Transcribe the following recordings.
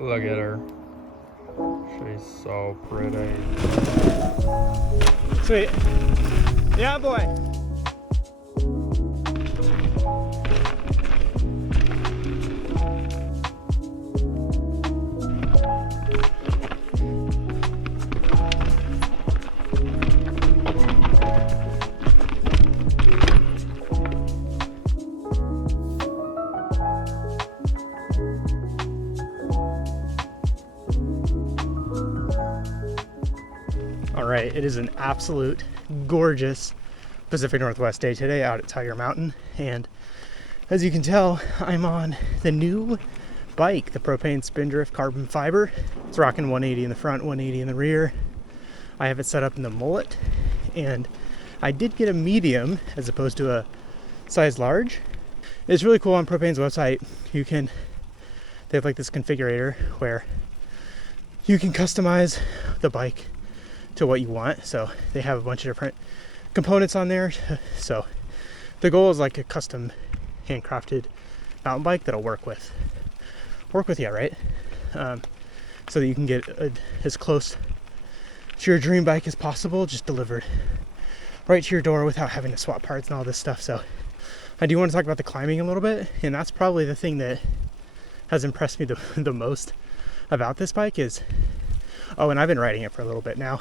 Look at her. She's so pretty. Sweet. Yeah, boy. All right, it is an absolute gorgeous Pacific Northwest day today out at Tiger Mountain, and as you can tell, I'm on the new bike, the Propain Spindrift carbon fiber. It's rocking 180 in the front, 180 in the rear. I have it set up in the mullet, and I did get a medium as opposed to a size large. It's really cool on Propain's website. They have like this configurator where you can customize the bike to what you want. So they have a bunch of different components on there. So the goal is like a custom handcrafted mountain bike that'll work with you, right? So that you can get as close to your dream bike as possible, just delivered right to your door without having to swap parts and all this stuff. So I do want to talk about the climbing a little bit, and that's probably the thing that has impressed me the most about this bike is, and I've been riding it for a little bit now.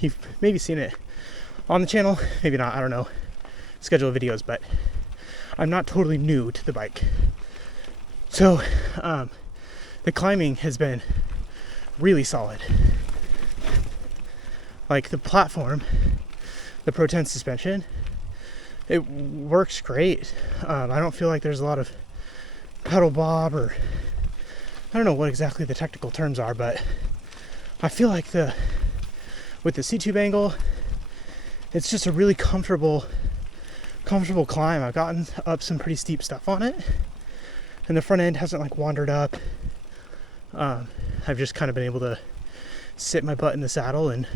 You've maybe seen it on the channel, maybe not, I don't know, schedule of videos, but I'm not totally new to the bike. So the climbing has been really solid. Like the platform, the Pro 10 suspension, it works great. I don't feel like there's a lot of pedal bob, or I don't know what exactly the technical terms are, but I feel like with the C-tube angle, it's just a really comfortable climb. I've gotten up some pretty steep stuff on it, and the front end hasn't like wandered up. I've just kind of been able to sit my butt in the saddle and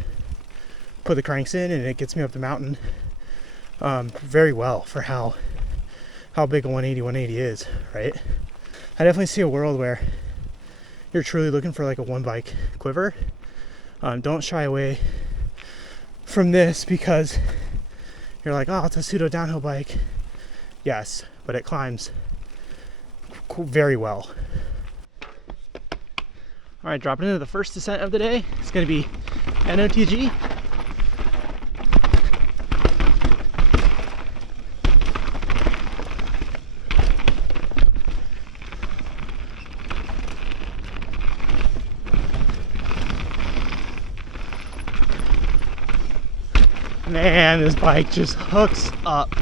put the cranks in, and it gets me up the mountain very well for how big a 180 is, right? I definitely see a world where you're truly looking for like a one bike quiver. Don't shy away from this because you're like, oh, it's a pseudo downhill bike. Yes, but it climbs very well. All right, dropping into the first descent of the day. It's going to be NOTG. Man, this bike just hooks up.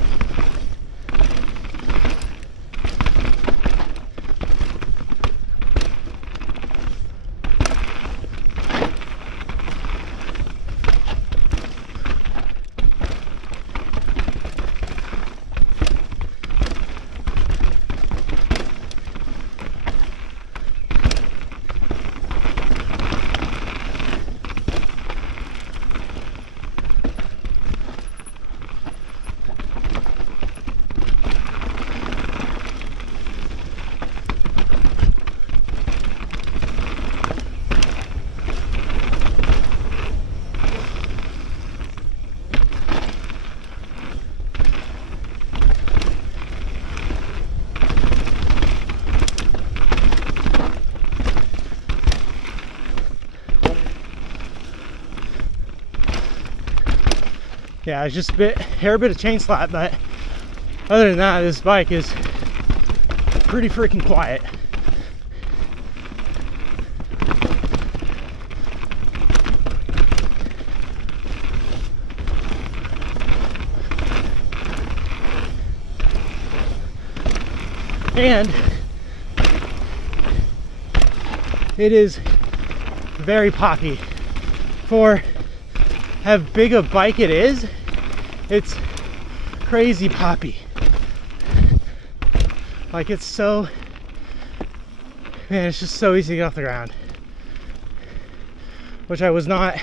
Yeah, it's just a hair bit of chain slap, but other than that, this bike is pretty freaking quiet. And it is very poppy for how big a bike it is. It's crazy poppy. Like it's so, man, it's just so easy to get off the ground, which I was not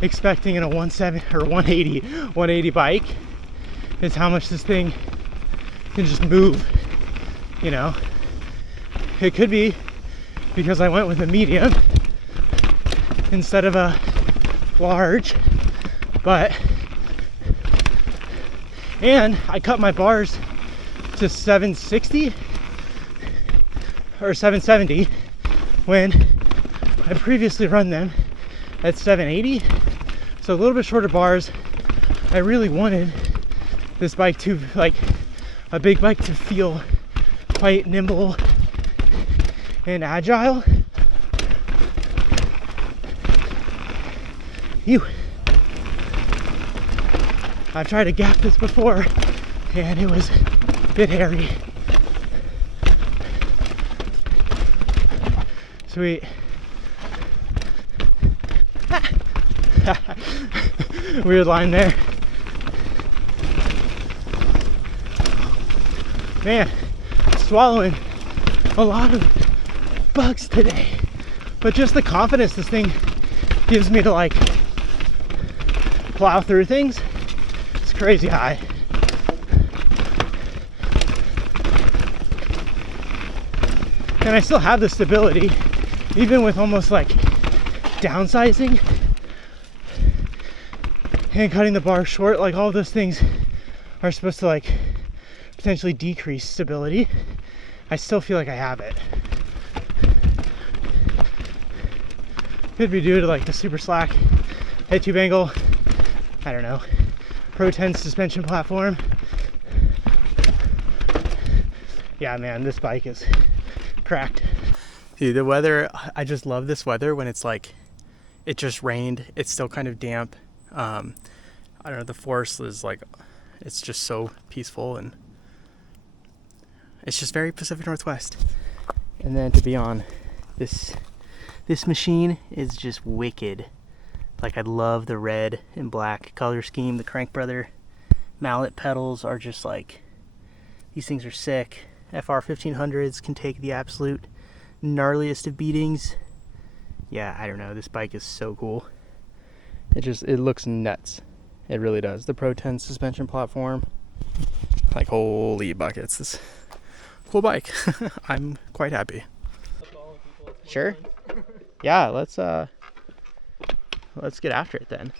expecting in a 180 bike, is how much this thing can just move. You know, it could be because I went with a medium instead of a large, and I cut my bars to 760 or 770 when I previously run them at 780, so a little bit shorter bars. I really wanted this bike to, like, a big bike to feel quite nimble and agile. I've tried to gap this before and it was a bit hairy. Sweet. Weird line there. Man, swallowing a lot of bugs today, but just the confidence this thing gives me to, like, plow through things, it's crazy high. And I still have the stability even with almost like downsizing and cutting the bar short. Like, all of those things are supposed to, like, potentially decrease stability. I still feel like I have it. Could be due to, like, the super slack head tube angle. I don't know. Propain suspension platform. Yeah, man, this bike is cracked. Dude, the weather, I just love this weather when it's like, it just rained. It's still kind of damp. I don't know, the forest is like, it's just so peaceful, and it's just very Pacific Northwest. And then to be on this machine is just wicked. Like, I love the red and black color scheme. The Crank Brother mallet pedals are just like, these things are sick. FR 1500s can take the absolute gnarliest of beatings. Yeah, I don't know, this bike is so cool. It looks nuts. It really does. The Propain suspension platform, like, holy buckets, this cool bike. I'm quite happy. Sure. Yeah, let's get after it then.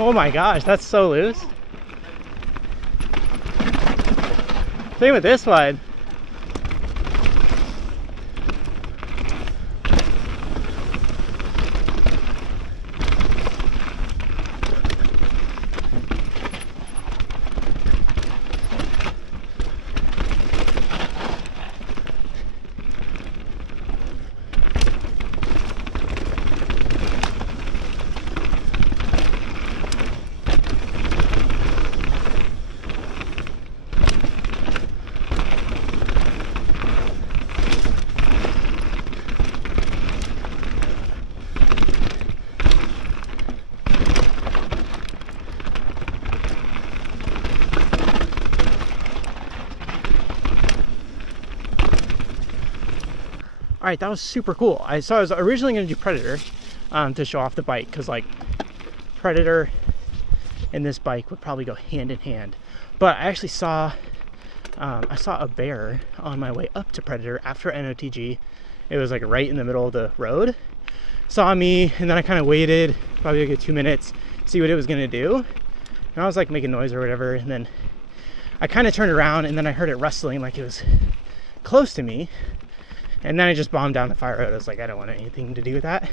Oh my gosh, that's so loose. Same with this one. All right, that was super cool. I was originally going to do Predator to show off the bike, because like Predator and this bike would probably go hand in hand. But I actually saw a bear on my way up to Predator after NOTG. It was like right in the middle of the road. Saw me, and then I kind of waited probably like 2 minutes, see what it was gonna do. And I was like making noise or whatever, and then I kind of turned around, and then I heard it rustling like it was close to me. And then I just bombed down the fire road. I was like, I don't want anything to do with that.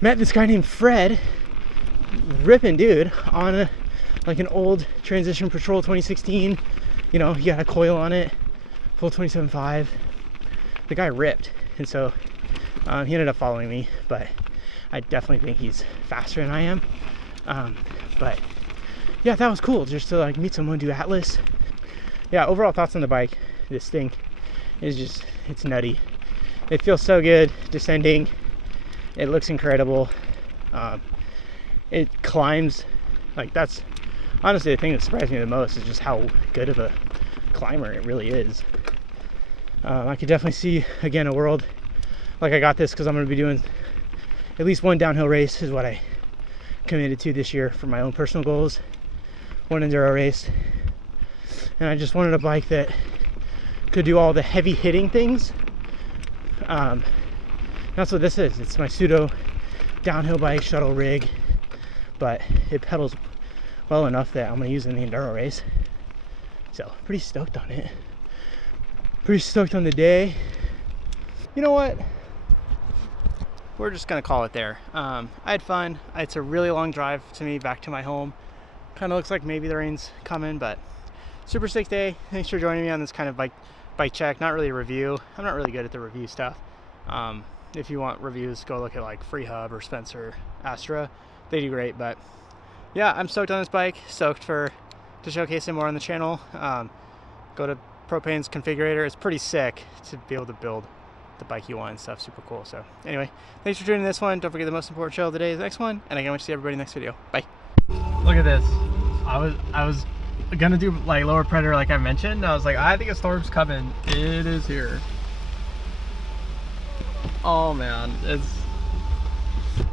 Met this guy named Fred, ripping dude, on like an old Transition Patrol 2016. You know, he got a coil on it, full 27.5. The guy ripped, and so he ended up following me, but I definitely think he's faster than I am. But yeah, that was cool just to like meet someone, do Atlas. Yeah, overall thoughts on the bike. This thing is just, it's nutty. It feels so good descending. It looks incredible. It climbs, like that's honestly the thing that surprised me the most, is just how good of a climber it really is. I could definitely see again a world like I got this, because I'm going to be doing at least one downhill race is what I committed to this year for my own personal goals. One enduro race, and I just wanted a bike that could do all the heavy hitting things. That's what this is. It's my pseudo downhill bike, shuttle rig, but it pedals well enough that I'm going to use it in the enduro race. So pretty stoked on it. Pretty stoked on the day. You know what? We're just gonna call it there. I had fun. It's a really long drive to me back to my home. Kind of looks like maybe the rain's coming, but super sick day. Thanks for joining me on this kind of bike check. Not really a review. I'm not really good at the review stuff. If you want reviews, go look at like Free Hub or Spencer Astra. They do great. But yeah, I'm stoked on this bike. Stoked to showcase it more on the channel. Go to Propain's configurator. It's pretty sick to be able to build the bike you want and stuff. Super cool. So anyway, thanks for tuning in this one. Don't forget the most important show of the day is the next one, and I can't wait to see everybody in the next video. Bye. Look at this. I was gonna do like lower Predator like I mentioned. I was like, I think a storm's coming. It is here. Oh man, yeah,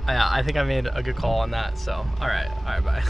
I think I made a good call on that. So all right, bye.